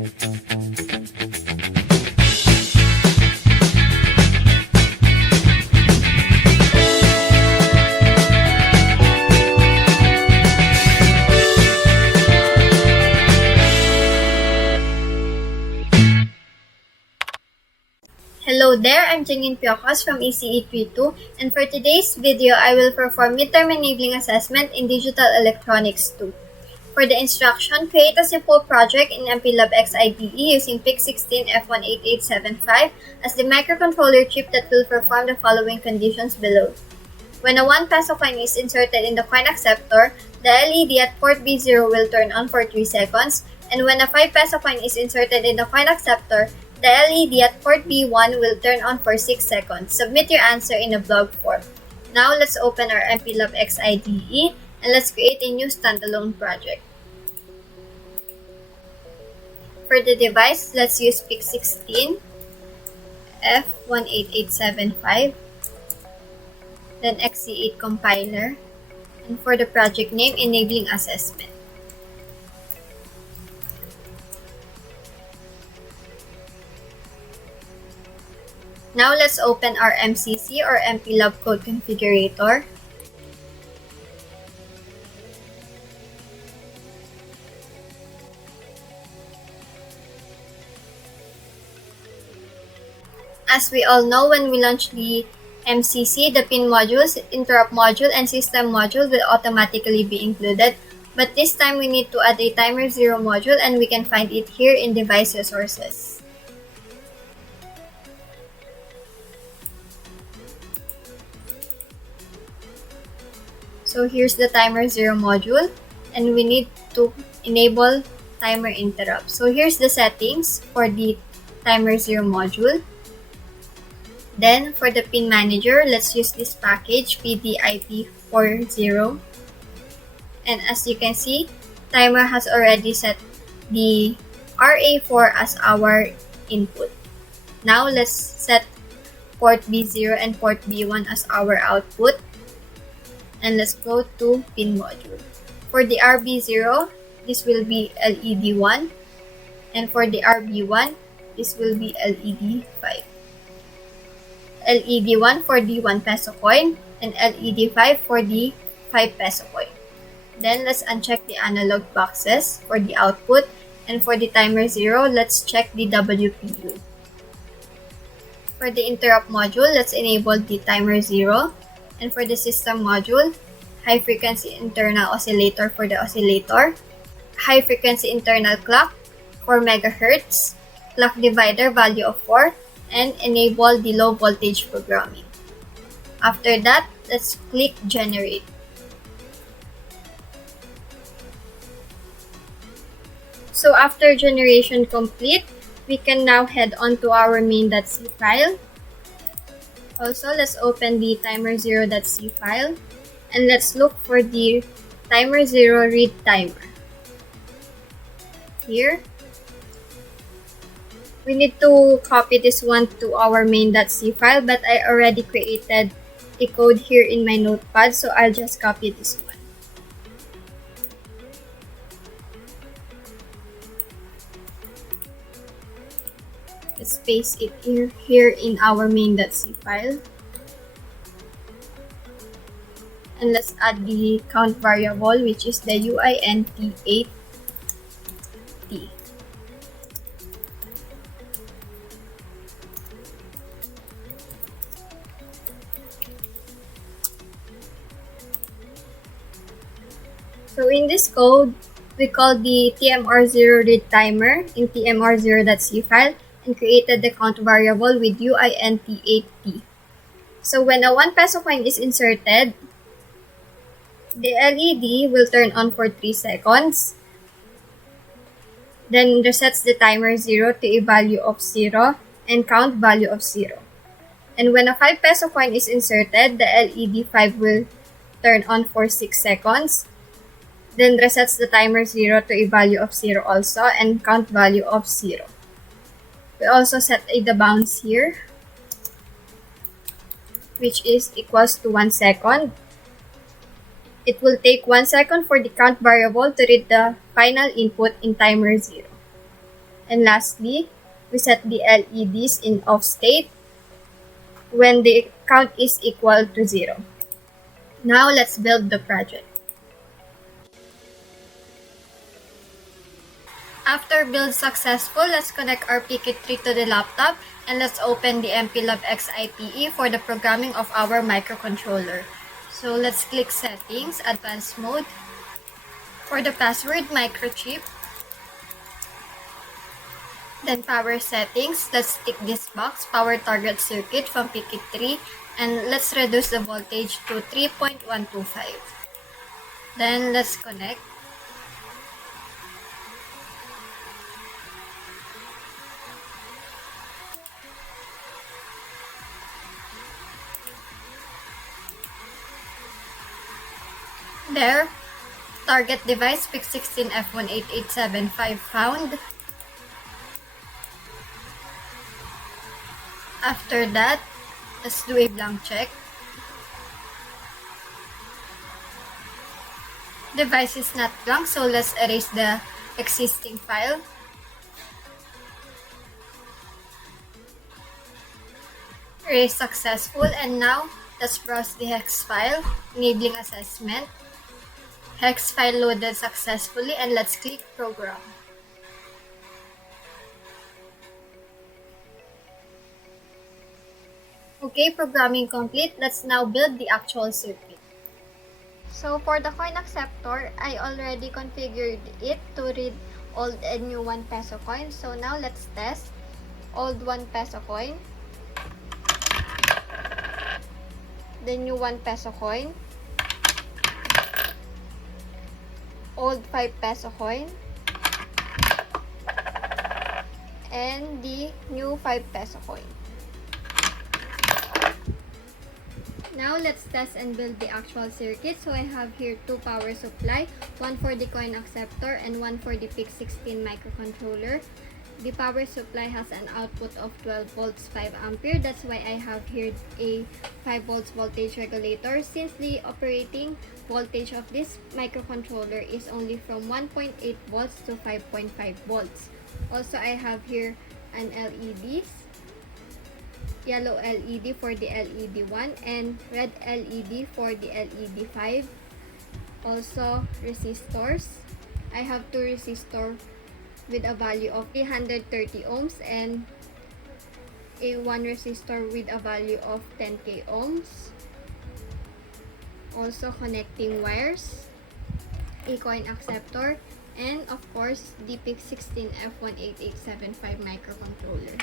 Hello there, I'm Jingin Piocos from ECE 32, and for today's video, I will perform midterm enabling assessment in Digital Electronics 2. For the instruction, create a simple project in MPLabX IDE using PIC16 F18875 as the microcontroller chip that will perform the following conditions below. When a 1 peso coin is inserted in the coin acceptor, the LED at port B0 will turn on for 3 seconds, and when a 5 peso coin is inserted in the coin acceptor, the LED at port B1 will turn on for 6 seconds. Submit your answer in a blog form. Now let's open our MPLabX IDE and let's create a new standalone project. For the device, let's use PIC16 F18875, then XC8 compiler, and for the project name, Enabling Assessment. Now let's open our MCC or MPLab Code Configurator. As we all know, when we launch the MCC, the pin modules, interrupt module, and system module will automatically be included. But this time we need to add a TIMER0 module, and we can find it here in Device Resources. So here's the TIMER0 module, and we need to enable timer interrupt. So here's the settings for the TIMER0 module. Then for the pin manager, let's use this package PDIP40. And as you can see, timer has already set the RA4 as our input. Now let's set port B0 and port B1 as our output. And let's go to pin module. For the RB0, this will be LED1. And for the RB1, this will be LED5. LED1 for the 1 peso coin and LED5 for the 5 peso coin. Then let's uncheck the analog boxes for the output. And for the TIMER0, let's check the WPU. For the interrupt module, let's enable the TIMER0. And for the system module, high frequency internal oscillator for the oscillator, high frequency internal clock 4 MHz, clock divider value of 4, and enable the low voltage programming. After that, let's click generate. So after generation complete, we can now head on to our main.c file. Also, let's open the TIMER0.c file and let's look for the TIMER0 read timer. Here, we need to copy this one to our main.c file, but I already created a code here in my notepad, so I'll just copy this one. Let's paste it here in our main.c file. And let's add the count variable, which is the uint8t. So in this code, we called the TIMER0 read timer in TIMER0.c file and created the count variable with uint8t. So when a 1 peso coin is inserted, the LED will turn on for 3 seconds. Then resets the TIMER0 to a value of 0 and count value of 0. And when a 5 peso coin is inserted, the LED5 will turn on for 6 seconds. Then resets the TIMER0 to a value of 0 also and count value of 0. We also set the bounds here, which is equals to 1 second. It will take 1 second for the count variable to read the final input in TIMER0. And lastly, we set the LEDs in off state when the count is equal to 0. Now let's build the project. After build successful, let's connect our PK3 to the laptop and let's open the MPLabX IPE for the programming of our microcontroller. So let's click Settings, Advanced Mode. For the password, microchip. Then power settings, let's tick this box, power target circuit from PK3, and let's reduce the voltage to 3.125. Then let's connect. There, target device PIC16F18875 found. After that, let's do a blank check. Device is not blank, so let's erase the existing file. Erase successful, and now let's browse the hex file, enabling assessment. Hex file loaded successfully, and let's click Program. Okay, programming complete. Let's now build the actual circuit. So for the coin acceptor, I already configured it to read old and new 1 peso coin. So now let's test old 1 peso coin, the new 1 peso coin, old 5 peso coin, and the new 5 peso coin. Now let's test and build the actual circuit. So I have here 2 power supply, one for the coin acceptor and one for the PIC16 microcontroller. The power supply has an output of 12 volts 5 ampere. That's why I have here a 5 volts voltage regulator, since the operating voltage of this microcontroller is only from 1.8 volts to 5.5 volts. Also, I have here an LEDs, yellow LED for the LED 1 and red LED for the LED 5. Also, resistors. I have 2 resistors with a value of 330 ohms and a 1 resistor with a value of 10k ohms. Also, connecting wires, a coin acceptor, and of course the PIC16F18875 microcontroller.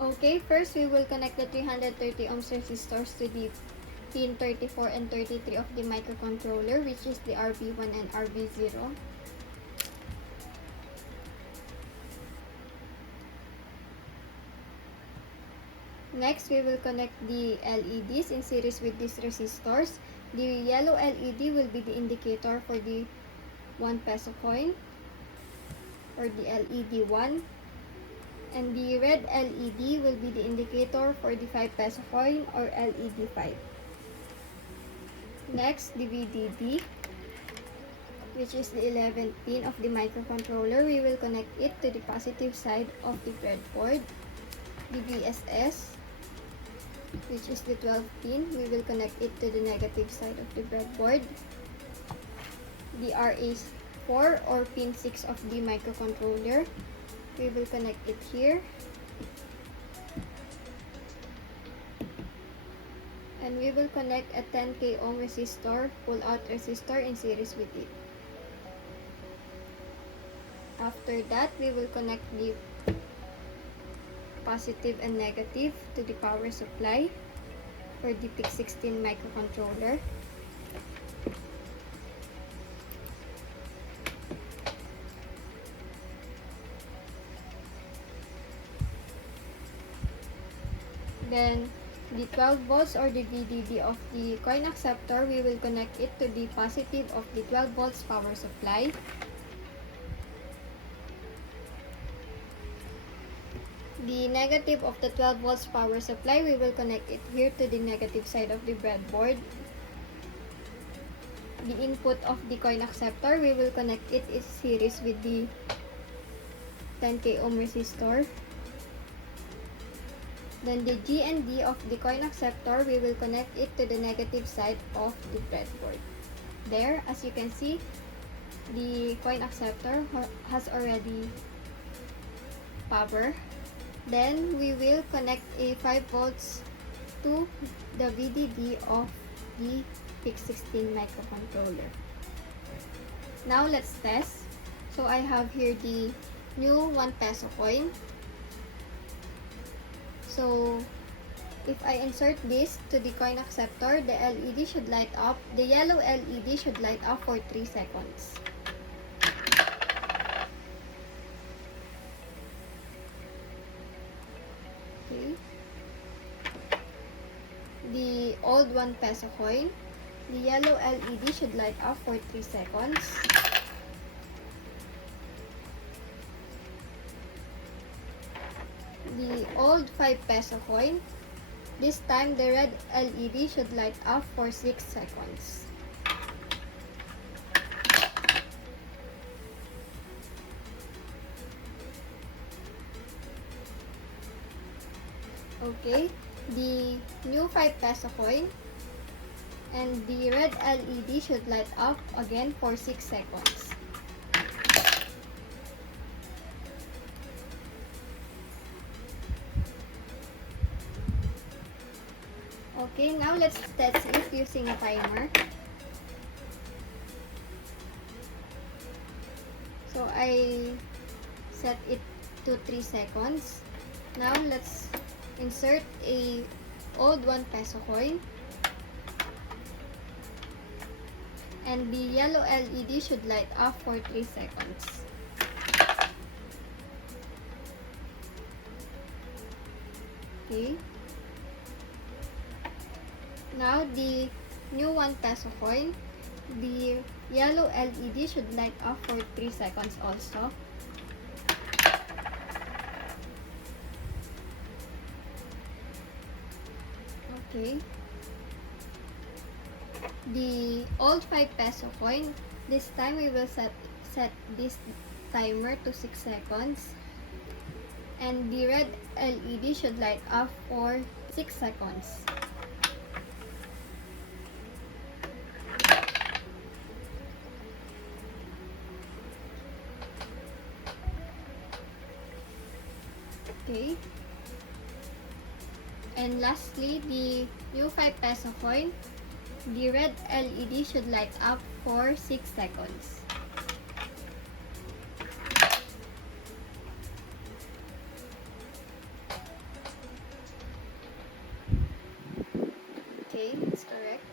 Okay, first we will connect the 330 ohms resistors to the pin 34 and 33 of the microcontroller, which is the RB1 and RB0. Next, we will connect the LEDs in series with these resistors. The yellow LED will be the indicator for the 1 peso coin, or the LED 1. And the red LED will be the indicator for the 5 peso coin, or LED 5. Next, the VDD, which is the 11th pin of the microcontroller. We will connect it to the positive side of the breadboard. The VSS, which is the 12th pin, we will connect it to the negative side of the breadboard. The RA4, or pin 6 of the microcontroller, we will connect it here. And we will connect a 10k ohm resistor, pull-out resistor, in series with it. After that, we will connect the positive and negative to the power supply for the PIC16 microcontroller. Then the 12 volts, or the VDD of the coin acceptor, we will connect it to the positive of the 12 volts power supply. The negative of the 12 volts power supply, we will connect it here to the negative side of the breadboard. The input of the coin acceptor, we will connect it in series with the 10k ohm resistor. Then the G and D of the coin acceptor, we will connect it to the negative side of the breadboard. There, as you can see, the coin acceptor has already power. Then we will connect a 5 volts to the VDD of the PIC16 microcontroller. Now let's test. So I have here the new 1 peso coin. So if I insert this to the coin acceptor, the LED should light up. The yellow LED should light up for 3 seconds. Okay. The old 1 peso coin, the yellow LED should light up for 3 seconds. The old 5 peso coin, this time the red LED should light up for 6 seconds. Okay, the new 5 peso coin and the red LED should light up again for 6 seconds. Okay, now let's test it using a timer. So I set it to 3 seconds. Now let's insert a old 1 peso coin. And the yellow LED should light up for 3 seconds. Okay. Now the new 1 peso coin, the yellow LED should light up for 3 seconds also. Okay. The old 5 peso coin, this time we will set this timer to 6 seconds. And the red LED should light up for 6 seconds. Okay. And lastly, the new 5 peso coin, the red LED should light up for 6 seconds. Okay, that's correct.